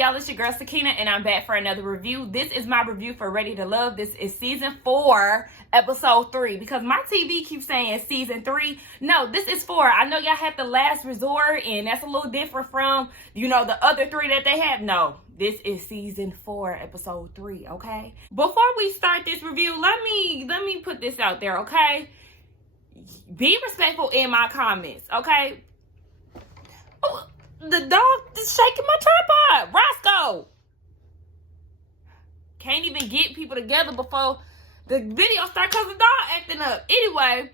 y'all? It's your girl Sakina, and I'm back for another review. This is my review for Ready to Love. This is season 4, episode 3, because my TV keeps saying season 3. No, this is 4. I know y'all had the last resort, and that's a little different from, the other 3 that they had. No, this is season 4, episode 3, okay? Before we start this review, let me put this out there, okay? Be respectful in my comments, okay? Oh, the dog is shaking my tripod. Roscoe can't even get people together before the video starts because the dog acting up. Anyway,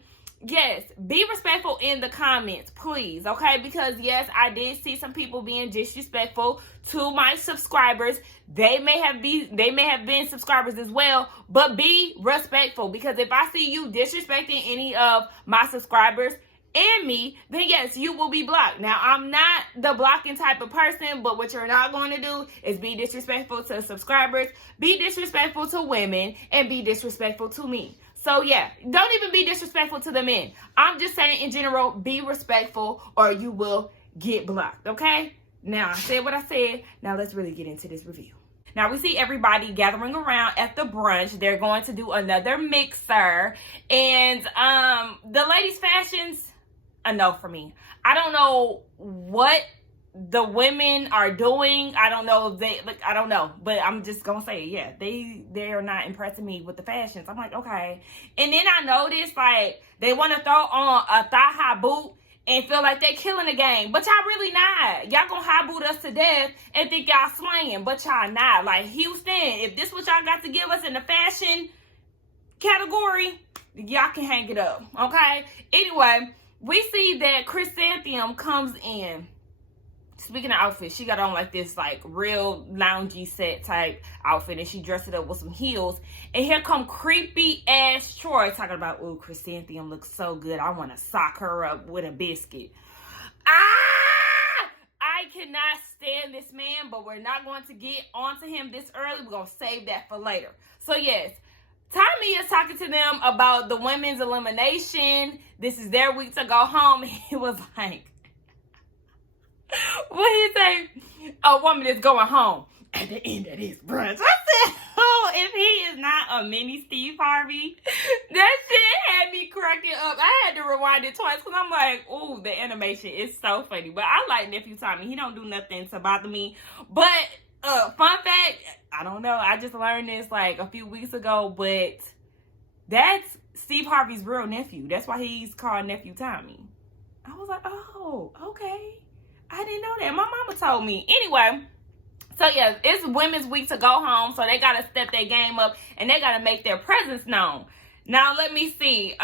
yes, be respectful in the comments, please, okay? Because yes, I did see some people being disrespectful to my subscribers. They may have been subscribers as well, but be respectful, because if I see you disrespecting any of my subscribers and me, then yes, you will be blocked. Now, I'm not the blocking type of person, but what you're not going to do is be disrespectful to subscribers, be disrespectful to women, and be disrespectful to me. So yeah, don't even be disrespectful to the men. I'm just saying in general, be respectful or you will get blocked, okay? Now, I said what I said. Now, let's really get into this review. Now, we see everybody gathering around at the brunch. They're going to do another mixer. And the ladies' fashions, a no for me. I don't know what the women are doing. I don't know if they, I don't know, but I'm just gonna say, yeah, they are not impressing me with the fashions. I'm like, okay. And then I noticed, like, they want to throw on a thigh-high boot and feel like they're killing the game, but y'all really not. Y'all gonna high boot us to death and think y'all slaying, but y'all not. Like, Houston, if this what y'all got to give us in the fashion category, y'all can hang it up, okay? Anyway, we see that Chrysanthemum comes in. Speaking of outfits, she got on like this like real loungy set type outfit, and she dressed it up with some heels. And here come creepy ass Troy talking about, ooh, Chrysanthemum looks so good. I want to sock her up with a biscuit. I cannot stand this man, but we're not going to get onto him this early. We're going to save that for later. So yes, Tommy is talking to them about the women's elimination. This is their week to go home. He was like, what he say? A woman is going home at the end of this brunch. I said, oh, if he is not a mini Steve Harvey, that shit had me cracking up. I had to rewind it twice because I'm like, ooh, the animation is so funny. But I like Nephew Tommy. He don't do nothing to bother me. But fun fact, I don't know, I just learned this like a few weeks ago, but that's Steve Harvey's real nephew. That's why he's called Nephew Tommy. I was like, oh, okay. I didn't know that. My mama told me. Anyway, so yeah, it's Women's Week to go home, so they got to step their game up, and they got to make their presence known. Now, let me see.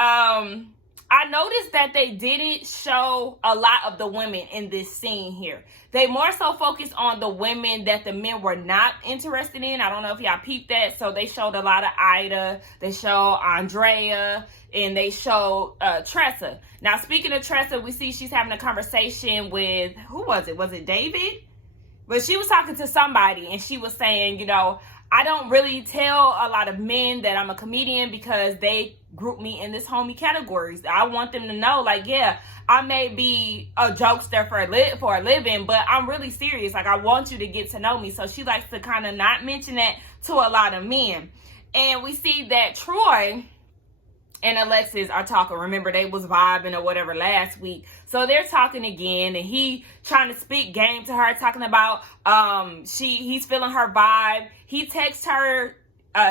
I noticed that they didn't show a lot of the women in this scene here. They more so focused on the women that the men were not interested in. I don't know if y'all peeped that. So they showed a lot of Ida. They showed Andrea. And they showed Tressa. Now, speaking of Tressa, we see she's having a conversation with, who was it? Was it David? But she was talking to somebody, and she was saying, I don't really tell a lot of men that I'm a comedian because they group me in this homie categories. I want them to know, like, yeah, I may be a jokester for a living, but I'm really serious. Like, I want you to get to know me. So she likes to kind of not mention that to a lot of men. And we see that Troy and Alexis are talking. Remember, they was vibing or whatever last week. So they're talking again, and he trying to speak game to her, talking about he's feeling her vibe. He texts her,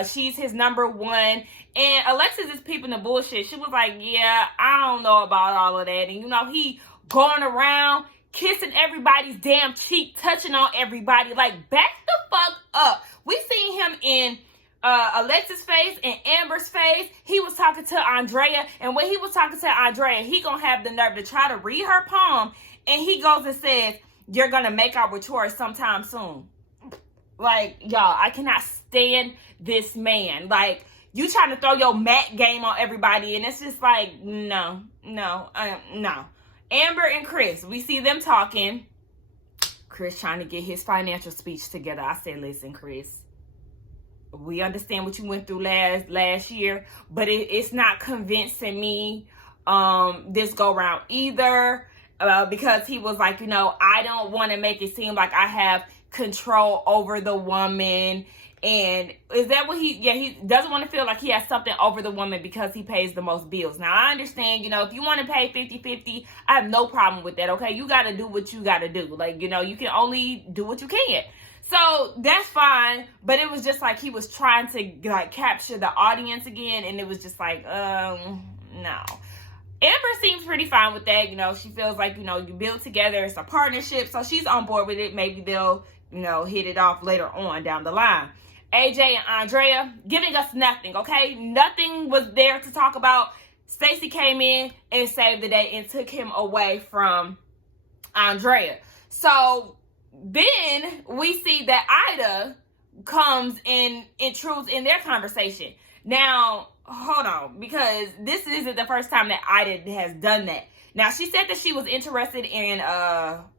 she's his number one. And Alexis is peeping the bullshit. She was like, yeah, I don't know about all of that. And he going around kissing everybody's damn cheek, touching on everybody. Like, back the fuck up. We seen him in Alexis' face and Amber's face. He was talking to Andrea, and when he was talking to Andrea, he gonna have the nerve to try to read her palm, and he goes and says, you're gonna make out with Troy sometime soon. Like, y'all, I cannot stand this man. Like, you trying to throw your mat game on everybody, and it's just like, no. Amber and Chris, we see them talking. Chris trying to get his financial speech together. I said, listen, Chris, we understand what you went through last year, but it's not convincing me this go round either, because he was like, I don't want to make it seem like I have control over the woman. And is that what he doesn't want to feel like he has something over the woman because he pays the most bills. Now, I understand, if you want to pay 50-50, I have no problem with that, okay? You got to do what you got to do. Like, you can only do what you can. So, that's fine. But it was just like he was trying to, like, capture the audience again. And it was just like, no. Amber seems pretty fine with that. She feels like, you build together. It's a partnership. So, she's on board with it. Maybe they'll, hit it off later on down the line. AJ and Andrea giving us nothing, okay? Nothing was there to talk about. Stacey came in and saved the day and took him away from Andrea. So then we see that Ida comes and intrudes in their conversation. Now, hold on, because this isn't the first time that Ida has done that. Now, she said that she was interested in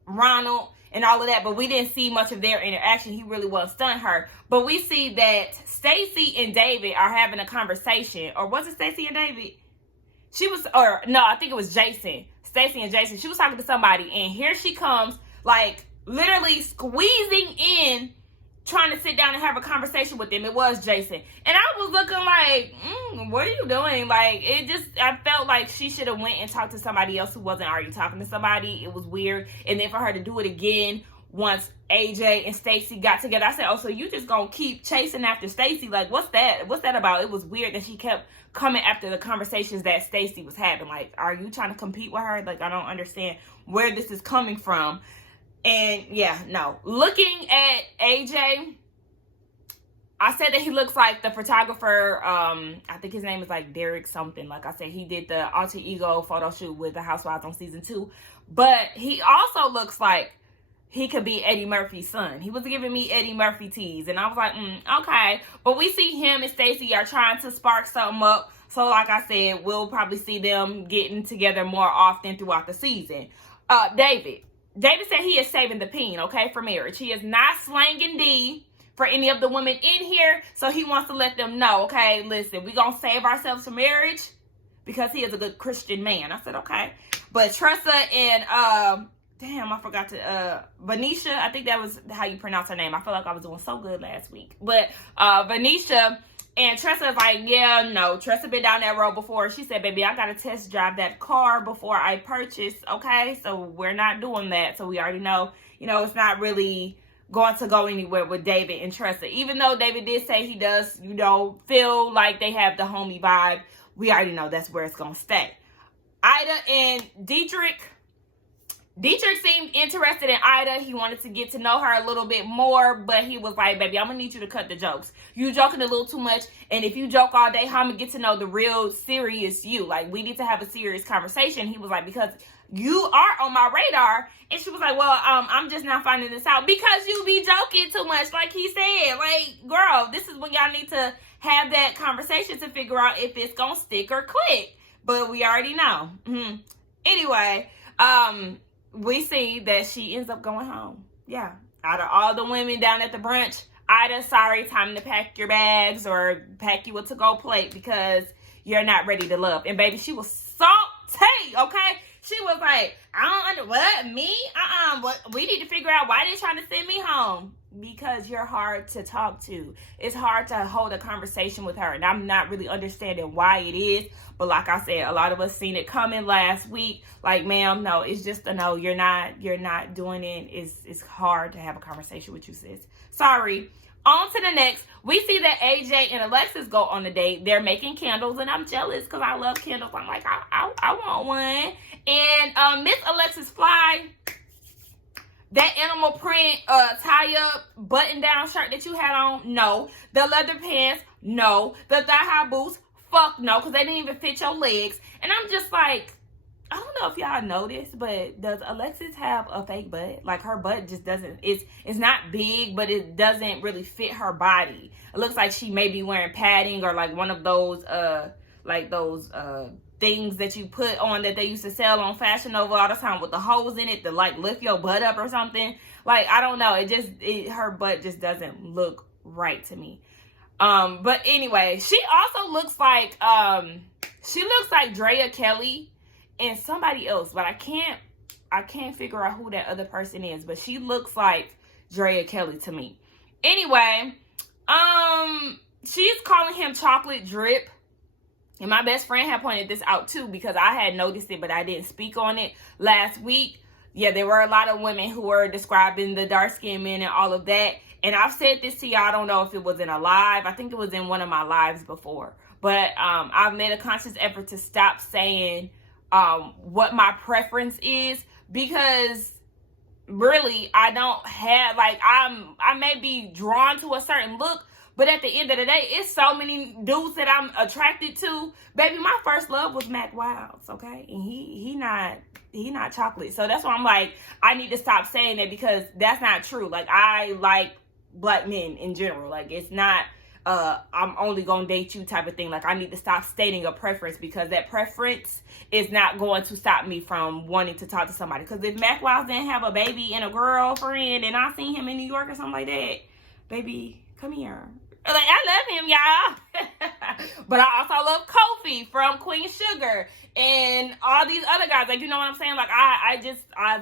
Ronald and all of that, but we didn't see much of their interaction. He really was stunned her. But we see that Stacey and David are having a conversation. Or was it Stacey and David? I think it was Jason. Stacey and Jason. She was talking to somebody, and here she comes, like, literally squeezing in, trying to sit down and have a conversation with them. It was Jason. And I was looking like, what are you doing? Like, I felt like she should have went and talked to somebody else who wasn't already talking to somebody. It was weird. And then for her to do it again once AJ and Stacey got together, I said, oh, so you just gonna keep chasing after Stacey? Like, what's that? What's that about? It was weird that she kept coming after the conversations that Stacey was having. Like, are you trying to compete with her? Like, I don't understand where this is coming from. And yeah, no. Looking at AJ, I said that he looks like the photographer. I think his name is like Derek something. Like I said, he did the alter ego photo shoot with the Housewives on season 2. But he also looks like he could be Eddie Murphy's son. He was giving me Eddie Murphy tease. And I was like, okay. But we see him and Stacey are trying to spark something up. So like I said, we'll probably see them getting together more often throughout the season. David said he is saving the peen, okay, for marriage. He is not slanging D for any of the women in here, so he wants to let them know, okay, listen, we're going to save ourselves for marriage because he is a good Christian man. I said, okay. But Tressa and, I forgot to, Venetia, I think that was how you pronounce her name. I feel like I was doing so good last week. But Venetia and Tressa is like, yeah, no. Tressa been down that road before. She said, baby, I got to test drive that car before I purchase, okay? So we're not doing that. So we already know, it's not really going to go anywhere with David and Tressa. Even though David did say he does, feel like they have the homie vibe, we already know that's where it's going to stay. Ida and Dietrich seemed interested in Ida. He wanted to get to know her a little bit more, but he was like, baby, I'm going to need you to cut the jokes. You joking a little too much, and if you joke all day, how I'm going to get to know the real serious you? Like, we need to have a serious conversation. He was like, because you are on my radar. And she was like, well, I'm just now finding this out because you be joking too much, like he said. Like, girl, this is when y'all need to have that conversation to figure out if it's going to stick or click. But we already know. Anyway, we see that she ends up going home. Yeah. Out of all the women down at the brunch, Ida, sorry, time to pack your bags or pack you a to-go plate because you're not ready to love. And baby, she was salty, okay? She was like, I don't what? Me? What? We need to figure out why they're trying to send me home. Because you're hard to talk to. It's hard to hold a conversation with her. And I'm not really understanding why it is. But like I said, a lot of us seen it coming last week. Like, ma'am, no, it's just a no. You're not doing it. It's hard to have a conversation with you, sis. Sorry. On to the next. We see that AJ and Alexis go on a date. They're making candles, and I'm jealous because I love candles. I'm like, I want one. And Miss Alexis Fly, that animal print tie-up button-down shirt that you had on, no. The leather pants, no. The thigh-high boots, fuck no, because they didn't even fit your legs. And I'm just like, I don't know if y'all noticed, but does Alexis have a fake butt? Like, her butt just doesn't, it's not big, but it doesn't really fit her body. It looks like she may be wearing padding or like one of those, things that you put on that they used to sell on Fashion Nova all the time with the holes in it to like lift your butt up or something. Like, I don't know. Her butt just doesn't look right to me. But anyway, she also looks like, Drea Kelly and somebody else, but I can't figure out who that other person is, but she looks like Drea Kelly to me. Anyway, she's calling him chocolate drip. And my best friend had pointed this out too, because I had noticed it, but I didn't speak on it last week. Yeah, there were a lot of women who were describing the dark-skinned men and all of that. And I've said this to y'all. I don't know if it was in a live. I think it was in one of my lives before. But I've made a conscious effort to stop saying what my preference is, because really I don't have, like, I may be drawn to a certain look, but at the end of the day, it's so many dudes that I'm attracted to. Baby, my first love was Mac Wilds, okay? And he not chocolate. So that's why I'm like, I need to stop saying that, because that's not true. Like, I like black men in general. Like, it's not I'm only gonna date you type of thing. Like, I need to stop stating a preference, because that preference is not going to stop me from wanting to talk to somebody. Because if Mac Wilds didn't have a baby and a girlfriend and I seen him in New York or something like that, baby, come here. Like, I love him, y'all. But I also love Kofi from Queen Sugar and all these other guys. Like, you know what I'm saying? Like, I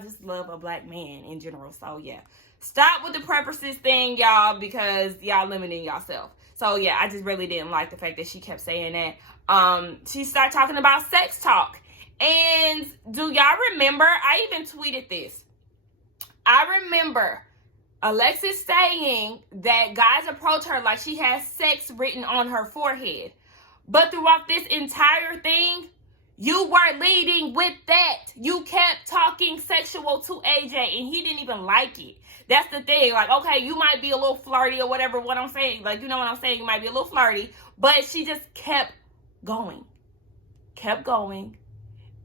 just love a black man in general. So yeah, stop with the preferences thing, y'all, because y'all limiting yourself. So yeah, I just really didn't like the fact that she kept saying that. She started talking about sex talk. And do y'all remember? I even tweeted this. I remember Alexis saying that guys approach her like she has sex written on her forehead. But throughout this entire thing, you were leading with that. You kept talking sexual to AJ, and he didn't even like it. That's the thing. Like, okay, you might be a little flirty or whatever, what I'm saying. Like, you know what I'm saying? You might be a little flirty. But she just kept going. Kept going.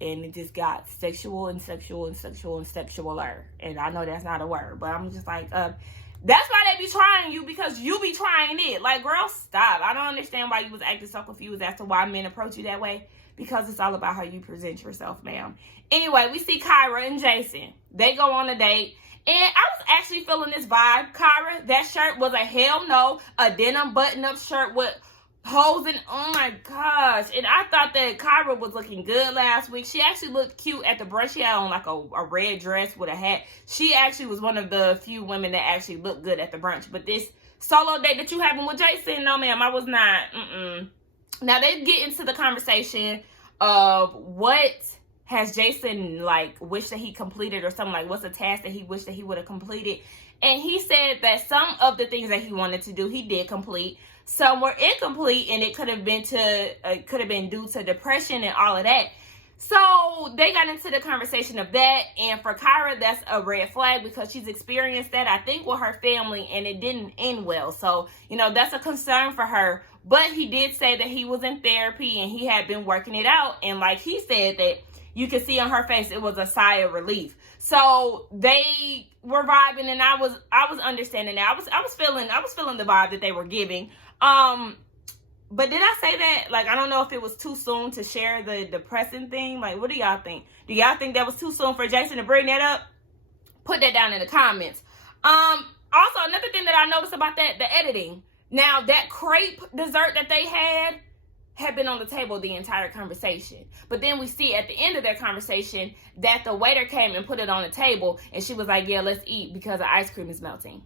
And it just got sexual and sexual and sexual and sexualer. And I know that's not a word, but I'm just like, that's why they be trying you, because you be trying it. Like, girl, stop. I don't understand why you was acting so confused as to why men approach you that way, because it's all about how you present yourself, ma'am. Anyway, we see Kyra and Jason. They go on a date. And I was actually feeling this vibe. Kyra, that shirt was a hell no. A denim button-up shirt with holes in, oh my gosh. And I thought that Kyra was looking good last week. She actually looked cute at the brunch. She had on like a red dress with a hat. She actually was one of the few women that actually looked good at the brunch. But this solo date that you having with Jason, no ma'am, I was not. Now they get into the conversation of what has Jason like wished that he completed, or something, like what's a task that he wished that he would have completed. And he said that some of the things that he wanted to do, he did complete. Some were incomplete, and it could have been due to depression and all of that. So they got into the conversation of that, and for Kyra, that's a red flag, because she's experienced that, I think, with her family, and it didn't end well. So, you know, that's a concern for her. But he did say that he was in therapy and he had been working it out, and like he said, that you could see on her face it was a sigh of relief. So they were vibing, and I was understanding that. I was feeling the vibe that they were giving. But did I say that? Like, I don't know if it was too soon to share the depressing thing. Like, what do y'all think? Do y'all think that was too soon for Jason to bring that up? Put that down in the comments. Also, another thing that I noticed about that, the editing. Now, that crepe dessert that they had been on the table the entire conversation. But then we see at the end of their conversation that the waiter came and put it on the table, and she was like, yeah, let's eat because the ice cream is melting.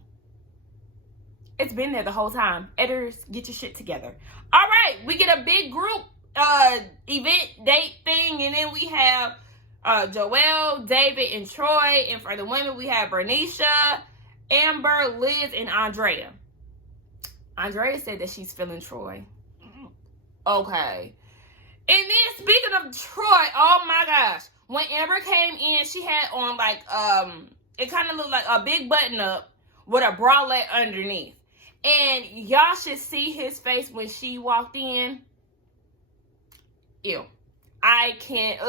It's been there the whole time. Editors, get your shit together. All right, we get a big group event date thing, and then we have Joelle, David, and Troy. And for the women, we have Bernicia, Amber, Liz, and Andrea. Andrea said that she's feeling Troy. Okay. And then speaking of Troy, oh my gosh. When Amber came in, she had on like, it kind of looked like a big button up with a bralette underneath. And y'all should see his face when she walked in. Ew. I can't,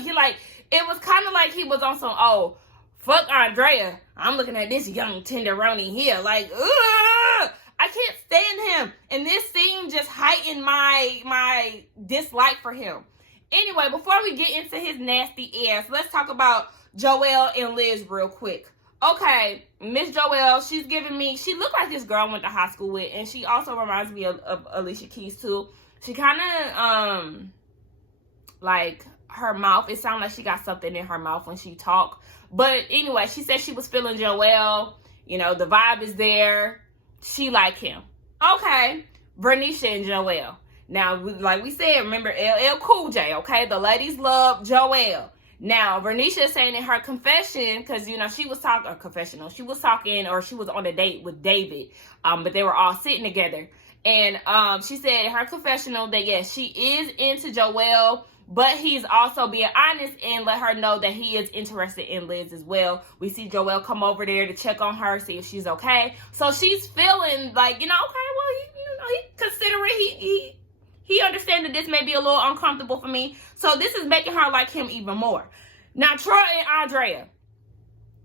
he like, it was kind of like he was on some, oh, fuck Andrea. I'm looking at this young tenderoni here. Like, I can't stand him. And this scene just heightened my dislike for him. Anyway, before we get into his nasty ass, let's talk about Joelle and Liz real quick. Okay, Miss Joelle, she looked like this girl I went to high school with, and she also reminds me of Alicia Keys too. She kind of, like, her mouth, it sounded like she got something in her mouth when she talked. But anyway, she said she was feeling Joelle. You know, the vibe is there. She like him. Okay. Vernisha and Joelle. Now, like we said, remember LL Cool J, okay? The ladies love Joelle. Now, Vernisha is saying in her confession, because, you know, she was talking, or confessional, she was talking, or she was on a date with David, but they were all sitting together. And she said in her confessional that, yes, she is into Joelle, but he's also being honest and let her know that he is interested in Liz as well. We see Joelle come over there to check on her, see if she's okay. So she's feeling like, you know, okay, well, he considering he understands that this may be a little uncomfortable for me. So this is making her like him even more. Now, Troy and Andrea,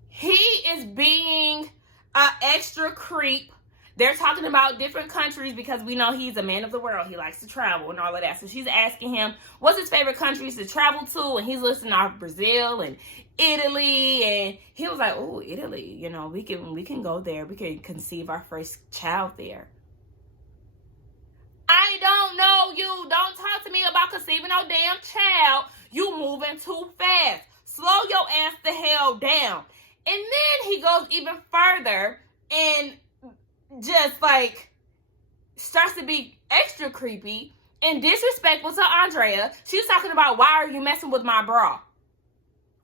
he is being an extra creep. They're talking about different countries because we know he's a man of the world. He likes to travel and all of that. So she's asking him what's his favorite countries to travel to. And he's listing off Brazil and Italy. And he was like, oh, Italy, you know, we can go there. We can conceive our first child there. I don't know you. Don't talk to me about conceiving no damn child. You moving too fast. Slow your ass the hell down. And then he goes even further and just like starts to be extra creepy and disrespectful to Andrea. She's talking about, why are you messing with my bra?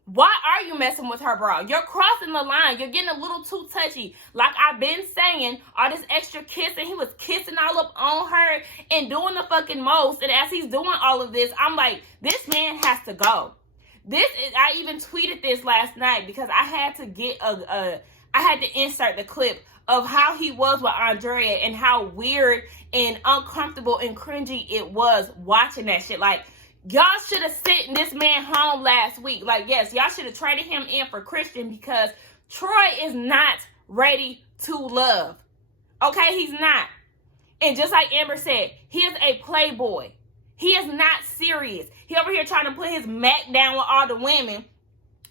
Why are you messing with her bra? You're crossing the line. You're getting a little too touchy. Like I've been saying, all this extra kissing. He was kissing all up on her and doing the fucking most. And as he's doing all of this, I'm like, this man has to go. I even tweeted this last night because I had to get I had to insert the clip of how he was with Andrea and how weird and uncomfortable and cringy it was watching that shit. Like, y'all should have sent this man home last week. Like, yes, y'all should have traded him in for Christian because Troy is not ready to love. Okay, he's not. And just like Amber said, he is a playboy. He is not serious. He over here trying to put his Mac down with all the women,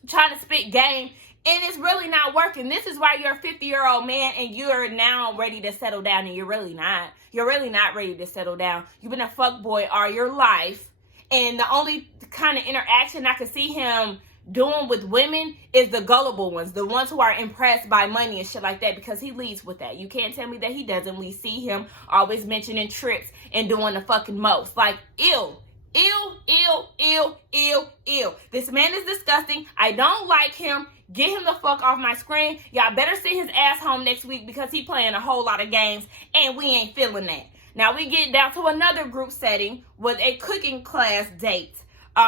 trying to spit game. And it's really not working. This is why you're a 50-year-old man and you're now ready to settle down. And you're really not. You're really not ready to settle down. You've been a fuckboy all your life. And the only kind of interaction I could see him doing with women is the gullible ones. The ones who are impressed by money and shit like that. Because he leads with that. You can't tell me that he doesn't. We see him always mentioning trips and doing the fucking most. Like, ew. Ew, ew, ew, ew, ew. This man is disgusting. I don't like him. Get him the fuck off my screen. Y'all better send his ass home next week because he playing a whole lot of games and we ain't feeling that. Now we get down to another group setting with a cooking class date.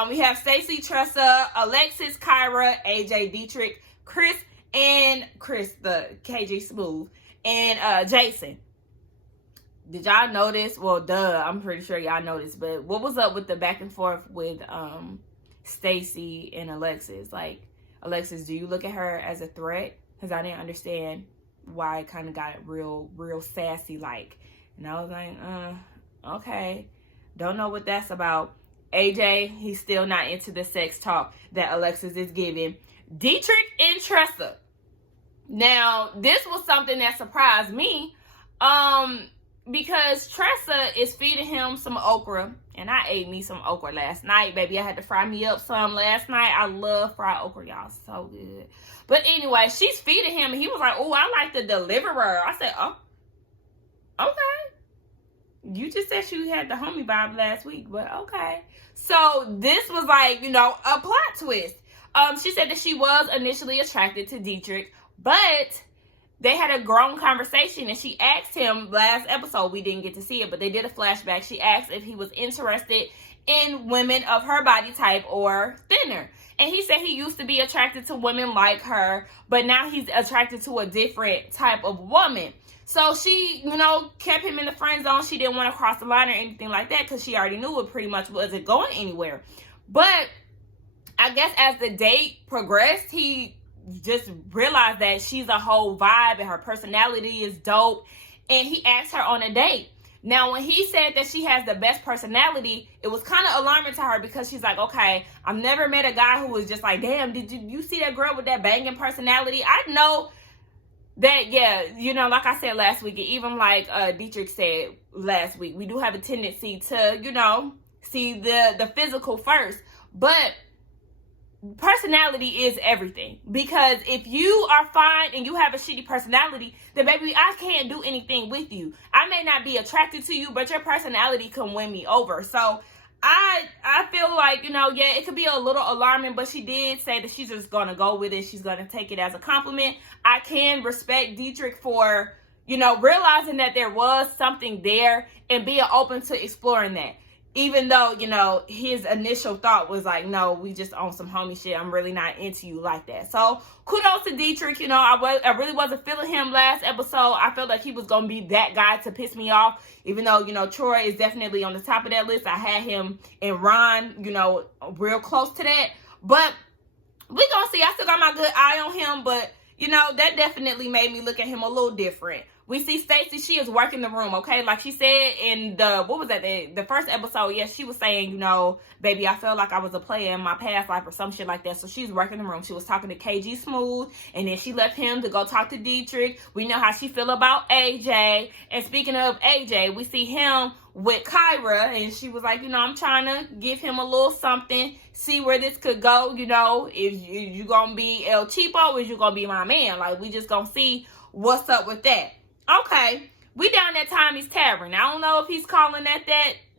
We have Stacey, Tressa, Alexis, Kyra, AJ, Dietrich, Chris, the KG Smooth, and Jason. Did y'all notice? Well, duh, I'm pretty sure y'all noticed. But what was up with the back and forth with Stacey and Alexis? Like, Alexis, do you look at her as a threat? Because I didn't understand why it kind of got real sassy like. And I was like, okay. Don't know what that's about. AJ, he's still not into the sex talk that Alexis is giving. Dietrich and Tressa. Now, this was something that surprised me. Because Tressa is feeding him some okra. And I ate me some okra last night, baby. I had to fry me up some last night. I love fried okra, y'all. So good. But anyway, she's feeding him. And he was like, oh, I like the deliverer. I said, oh, okay. You just said you had the homie vibe last week. But okay. So this was like, you know, a plot twist. She said that she was initially attracted to Dietrich. But they had a grown conversation and she asked him last episode, we didn't get to see it, but they did a flashback. She asked if he was interested in women of her body type or thinner. And he said he used to be attracted to women like her, but now he's attracted to a different type of woman. So she, you know, kept him in the friend zone. She didn't want to cross the line or anything like that because she already knew it pretty much wasn't going anywhere. But I guess as the date progressed, he just realized that she's a whole vibe and her personality is dope, and he asked her on a date. Now when he said that she has the best personality, it was kind of alarming to her because she's like, okay, I've never met a guy who was just like, damn, did you see that girl with that banging personality? I know that, yeah, you know, like I said last week, and even like Dietrich said last week, we do have a tendency to, you know, see the physical first. But personality is everything. Because if you are fine and you have a shitty personality, then baby, I can't do anything with you. I may not be attracted to you, but your personality can win me over. So I feel like, yeah, it could be a little alarming, but she did say that she's just gonna go with it. She's gonna take it as a compliment. I can respect Dietrich for, realizing that there was something there and being open to exploring that. Even though, his initial thought was like, no, we just on some homie shit. I'm really not into you like that. So kudos to Dietrich. I really wasn't feeling him last episode. I felt like he was going to be that guy to piss me off. Even though, Troy is definitely on the top of that list. I had him and Ron, real close to that. But we going to see. I still got my good eye on him. But, that definitely made me look at him a little different. We see Stacey, she is working the room, okay? Like she said in the first episode, yes, she was saying, baby, I felt like I was a player in my past life or some shit like that. So she's working the room. She was talking to KG Smooth, and then she left him to go talk to Dietrich. We know how she feel about AJ. And speaking of AJ, we see him with Kyra, and she was like, I'm trying to give him a little something, see where this could go, if you gonna be El Cheapo, or is you gonna be my man? Like, we just gonna see what's up with that. Okay, we down at Tommy's Tavern. I don't know if he's calling that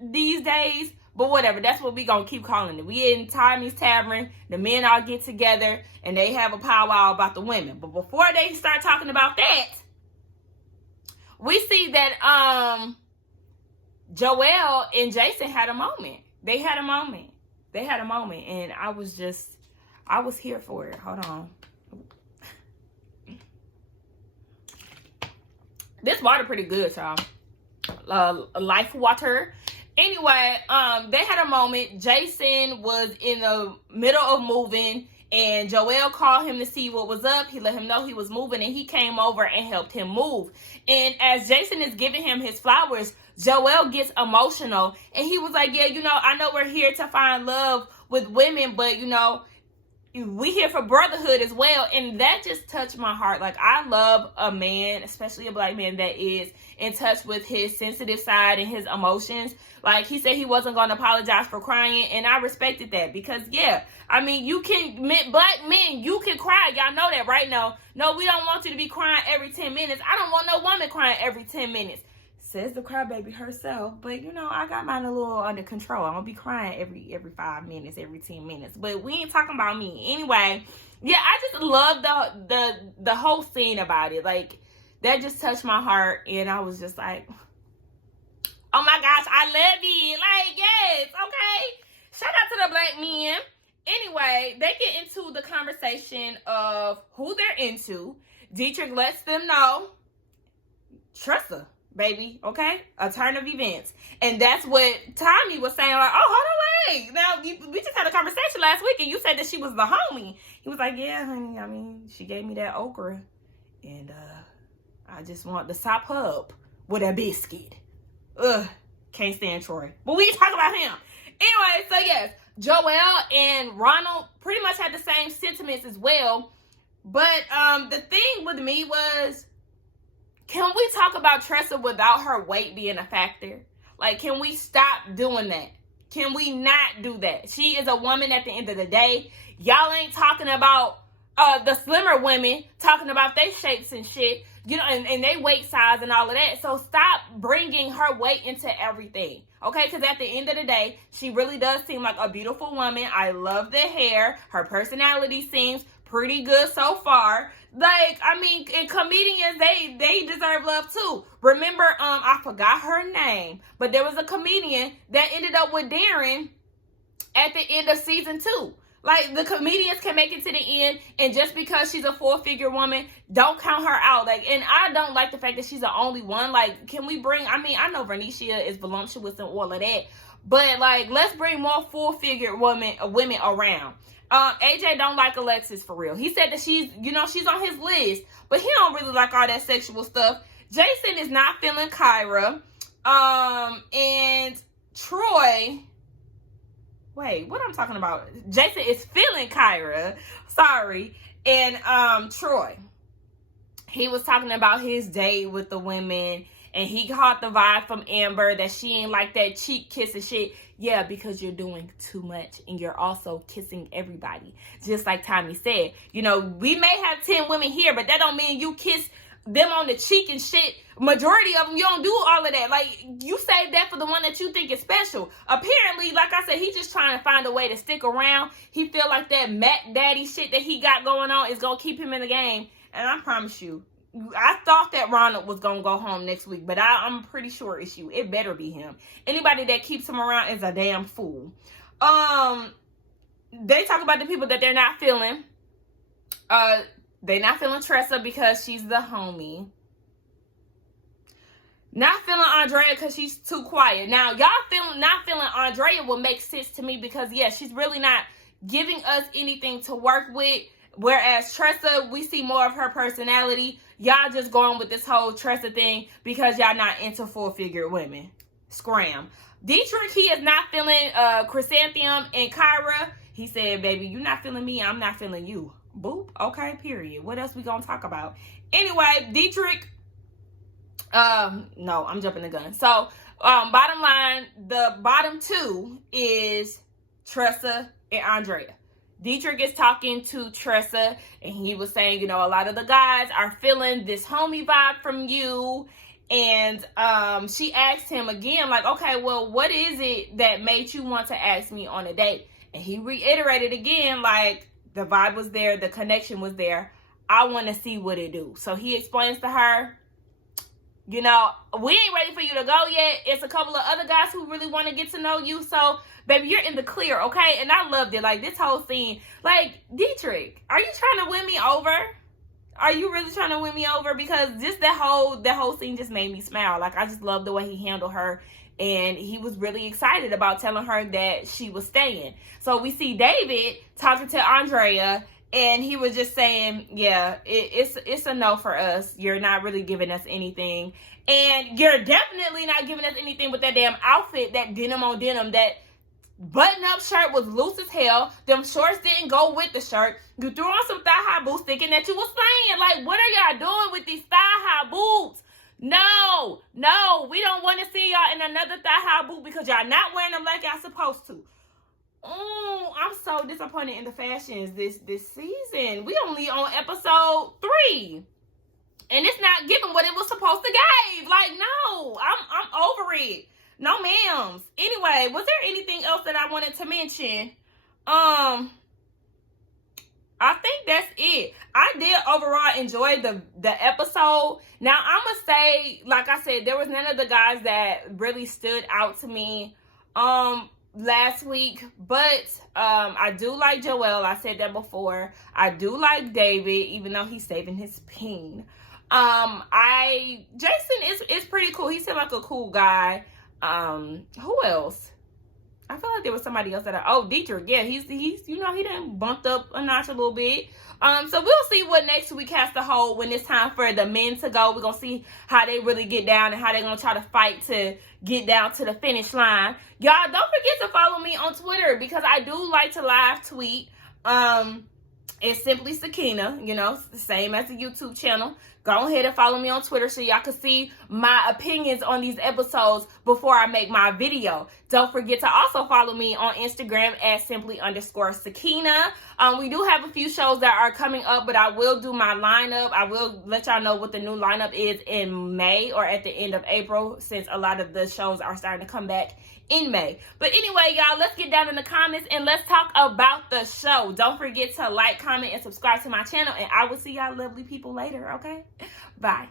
these days, but whatever. That's what we gonna keep calling it. We in Tommy's Tavern. The men all get together, and they have a powwow about the women. But before they start talking about that, we see that Joelle and Jason had a moment. They had a moment, and I was here for it. Hold on. This water pretty good, y'all. Life water. Anyway, they had a moment. Jason was in the middle of moving, and Joelle called him to see what was up. He let him know he was moving, and he came over and helped him move. And as Jason is giving him his flowers, Joelle gets emotional, and he was like, yeah, I know we're here to find love with women, but, we here for brotherhood as well. And that just touched my heart. Like, I love a man, especially a black man, that is in touch with his sensitive side and his emotions. Like, he said he wasn't going to apologize for crying, and I respected that because, yeah, I mean, black men, you can cry. Y'all know that, right? No, we don't want you to be crying every 10 minutes. I don't want no woman crying every 10 minutes. Says the crybaby herself, but I got mine a little under control. I'm gonna be crying every 5 minutes, every 10 minutes. But we ain't talking about me anyway. Yeah, I just love the whole scene about it. Like, that just touched my heart, and I was just like, oh my gosh, I love it. Like, yes, okay. Shout out to the black men. Anyway, they get into the conversation of who they're into. Dietrich lets them know, trust her, baby, okay? A turn of events. And that's what Tommy was saying, like, oh, hold on, wait. Now, we just had a conversation last week, and you said that she was the homie. He was like, yeah, honey, I mean, she gave me that okra, and I just want to sop her up with a biscuit. Ugh, can't stand Troy. But we can talk about him. Anyway, so yes, Joelle and Ronald pretty much had the same sentiments as well. But the thing with me was, can we talk about Tressa without her weight being a factor? Like, can we stop doing that? Can we not do that? She is a woman at the end of the day. Y'all ain't talking about the slimmer women, talking about their shapes and shit, and they weight size and all of that. So stop bringing her weight into everything, okay? Because at the end of the day, she really does seem like a beautiful woman. I love the hair. Her personality seems pretty good so far. Like, I mean, and comedians, they deserve love too. Remember, I forgot her name, but there was a comedian that ended up with Darren at the end of season 2. Like, the comedians can make it to the end, and just because she's a 4-figure woman, don't count her out. Like, and I don't like the fact that she's the only one. Like, can we bring, I mean, I know Vernicia is voluptuous and all of that, but like, let's bring more 4-figure women around. AJ don't like Alexis for real. He said that she's on his list, but he don't really like all that sexual stuff. Jason is not feeling Kyra. And Troy, wait, what I'm talking about? Jason is feeling Kyra. Sorry. And Troy, he was talking about his date with the women, And he caught the vibe from Amber that she ain't like that cheek kiss and shit. Yeah, because you're doing too much and you're also kissing everybody. Just like Tommy said, you know, we may have 10 women here, but that don't mean you kiss them on the cheek and shit. Majority of them, you don't do all of that. Like, you save that for the one that you think is special. Apparently, like I said, he's just trying to find a way to stick around. He feel like that Mac Daddy shit that he got going on is going to keep him in the game. And I promise you, I thought that Ronald was going to go home next week, but I'm pretty sure it's you. It better be him. Anybody that keeps him around is a damn fool. They talk about the people that they're not feeling. They're not feeling Tressa because she's the homie. Not feeling Andrea because she's too quiet. Now, y'all not feeling Andrea will make sense to me because, yeah, she's really not giving us anything to work with. Whereas Tressa, we see more of her personality. Y'all just going with this whole Tressa thing because y'all not into full-figured women. Scram. Dietrich, he is not feeling Chrysanthemum and Kyra. He said, baby, you not feeling me, I'm not feeling you. Boop. Okay, period. What else we gonna talk about? Anyway, Dietrich. No, I'm jumping the gun. So, bottom line, the bottom two is Tressa and Andrea. Dietrich is talking to Tressa, and he was saying, you know, a lot of the guys are feeling this homie vibe from you. And she asked him again, like, okay, well, what is it that made you want to ask me on a date? And he reiterated again, like, the vibe was there, the connection was there. I want to see what it do. So he explains to her, you know, we ain't ready for you to go yet. It's a couple of other guys who really want to get to know you. So, baby, you're in the clear, okay? And I loved it. Like, this whole scene. Like, Dietrich, are you trying to win me over? Are you really trying to win me over? Because just that whole scene just made me smile. Like, I just love the way he handled her. And he was really excited about telling her that she was staying. So we see David talking to Andrea, and he was just saying, yeah, it's a no for us. You're not really giving us anything. And you're definitely not giving us anything with that damn outfit, that denim on denim, that button-up shirt was loose as hell. Them shorts didn't go with the shirt. You threw on some thigh-high boots thinking that you was saying, like, what are y'all doing with these thigh-high boots? No, we don't want to see y'all in another thigh-high boot because y'all not wearing them like y'all supposed to. Oh, I'm so disappointed in the fashions this season. We only on episode 3. And it's not giving what it was supposed to give. Like, no, I'm over it. No, ma'ams. Anyway, was there anything else that I wanted to mention? I think that's it. I did overall enjoy the episode. Now, I'm going to say, like I said, there was none of the guys that really stood out to me last week. But I do like Joelle. I said that before. I do like David, even though he's saving his peen. Jason is pretty cool. He seemed like a cool guy. Who else? I feel like there was somebody else Dietrich. Yeah, he's you know, he done bumped up a notch a little bit. So we'll see what next week has to hold when it's time for the men to go. We're gonna see how they really get down and how they're gonna try to fight to get down to the finish line. Y'all, don't forget to follow me on Twitter because I do like to live tweet. It's simply Sakina, you know, the same as the YouTube channel. Go ahead and follow me on Twitter so y'all can see my opinions on these episodes before I make my video. Don't forget to also follow me on Instagram at simply_Sakina. We do have a few shows that are coming up, but I will do my lineup. I will let y'all know what the new lineup is in May or at the end of April, since a lot of the shows are starting to come back in May. But anyway, y'all, let's get down in the comments and let's talk about the show. Don't forget to like, comment, and subscribe to my channel, and I will see y'all lovely people later, okay? Bye.